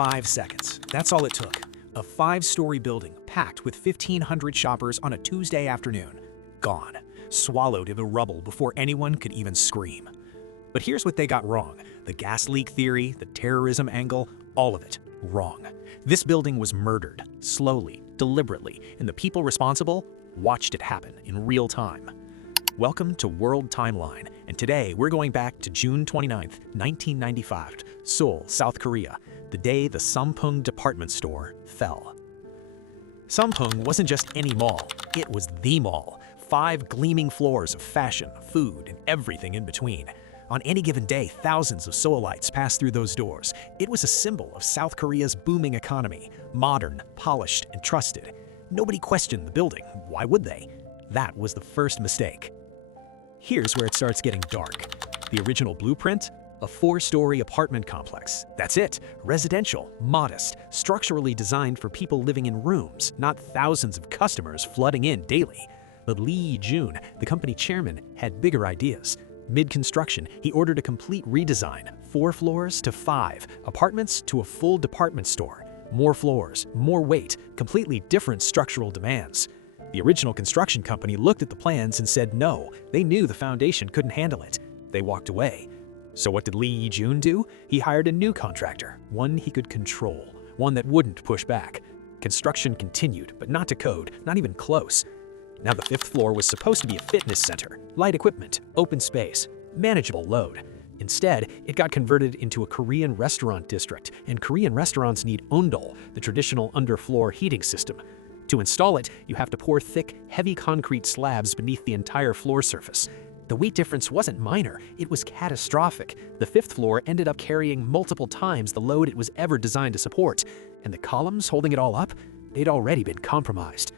5 seconds. That's all it took. A 5-story building packed with 1,500 shoppers on a Tuesday afternoon. Gone. Swallowed in the rubble before anyone could even scream. But here's what they got wrong. The gas leak theory, the terrorism angle, all of it wrong. This building was murdered, slowly, deliberately, and the people responsible watched it happen in real time. Welcome to World Timeline, and today we're going back to June 29, 1995, Seoul, South Korea, the day the Sampoong Department Store fell. Sampoong wasn't just any mall, it was the mall. 5 gleaming floors of fashion, food, and everything in between. On any given day, thousands of Seoulites passed through those doors. It was a symbol of South Korea's booming economy, modern, polished, and trusted. Nobody questioned the building. Why would they? That was the first mistake. Here's where it starts getting dark. The original blueprint? A 4-story apartment complex. That's it. Residential, modest, structurally designed for people living in rooms, not thousands of customers flooding in daily. But Lee Jun, the company chairman, had bigger ideas. Mid-construction, he ordered a complete redesign, 4 floors to 5, apartments to a full department store. More floors, more weight, completely different structural demands. The original construction company looked at the plans and said no. They knew the foundation couldn't handle it. They walked away. So what did Lee Jun do? He hired a new contractor, one he could control, one that wouldn't push back. Construction continued, but not to code, not even close. Now the 5th floor was supposed to be a fitness center, light equipment, open space, manageable load. Instead, it got converted into a Korean restaurant district, and Korean restaurants need ondol, the traditional underfloor heating system. To install it, you have to pour thick, heavy concrete slabs beneath the entire floor surface. The weight difference wasn't minor, it was catastrophic. The 5th floor ended up carrying multiple times the load it was ever designed to support, and the columns holding it all up, they'd already been compromised.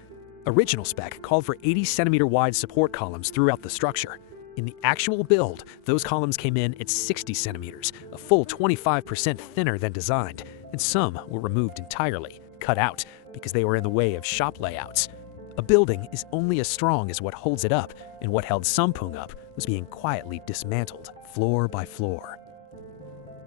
Original spec called for 80-centimeter wide support columns throughout the structure. In the actual build, those columns came in at 60 centimeters, a full 25% thinner than designed, and some were removed entirely, cut out, because they were in the way of shop layouts. A building is only as strong as what holds it up, and what held Sampoong up was being quietly dismantled, floor by floor.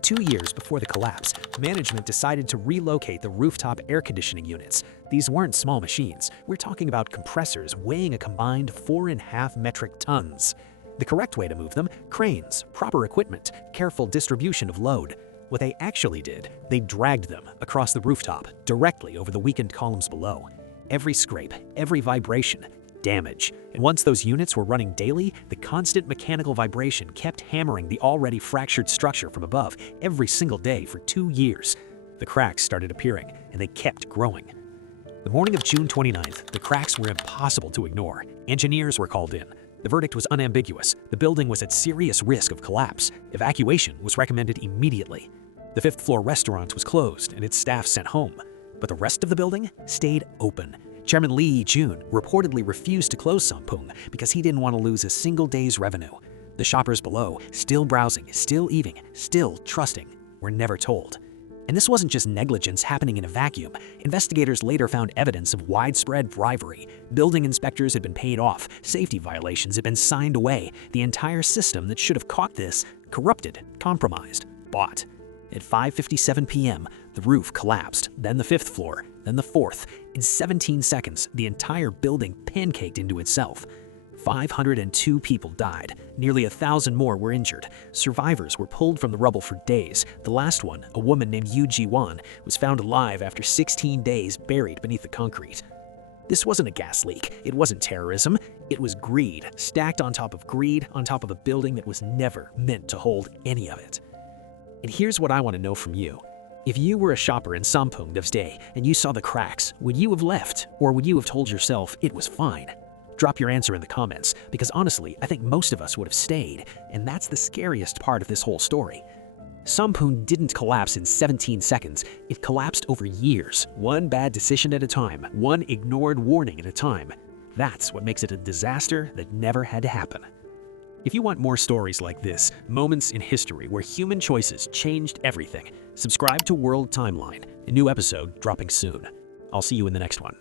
2 years before the collapse, management decided to relocate the rooftop air conditioning units. These weren't small machines. We're talking about compressors weighing a combined 4.5 metric tons. The correct way to move them? Cranes, proper equipment, careful distribution of load. What they actually did, they dragged them across the rooftop, directly over the weakened columns below. Every scrape, every vibration, damage. And once those units were running daily, the constant mechanical vibration kept hammering the already fractured structure from above every single day for 2 years. The cracks started appearing, and they kept growing. The morning of June 29th, the cracks were impossible to ignore. Engineers were called in. The verdict was unambiguous. The building was at serious risk of collapse. Evacuation was recommended immediately. The 5th floor restaurant was closed and its staff sent home. But the rest of the building stayed open. Chairman Lee Jun reportedly refused to close Sampoong because he didn't want to lose a single day's revenue. The shoppers below, still browsing, still eating, still trusting, were never told. And this wasn't just negligence happening in a vacuum. Investigators later found evidence of widespread bribery. Building inspectors had been paid off, safety violations had been signed away. The entire system that should have caught this, corrupted, compromised, bought. At 5:57 p.m., the roof collapsed, then the 5th floor, then the 4th. In 17 seconds, the entire building pancaked into itself. 502 people died. Nearly 1,000 more were injured. Survivors were pulled from the rubble for days. The last one, a woman named Yoo Ji-won, was found alive after 16 days buried beneath the concrete. This wasn't a gas leak. It wasn't terrorism. It was greed, stacked on top of greed, on top of a building that was never meant to hold any of it. And here's what I want to know from you. If you were a shopper in Sampoong this day and you saw the cracks, would you have left, or would you have told yourself it was fine? Drop your answer in the comments, because honestly, I think most of us would have stayed, and that's the scariest part of this whole story. Sampoong didn't collapse in 17 seconds, it collapsed over years, one bad decision at a time, one ignored warning at a time. That's what makes it a disaster that never had to happen. If you want more stories like this, moments in history where human choices changed everything, subscribe to World Timeline, a new episode dropping soon. I'll see you in the next one.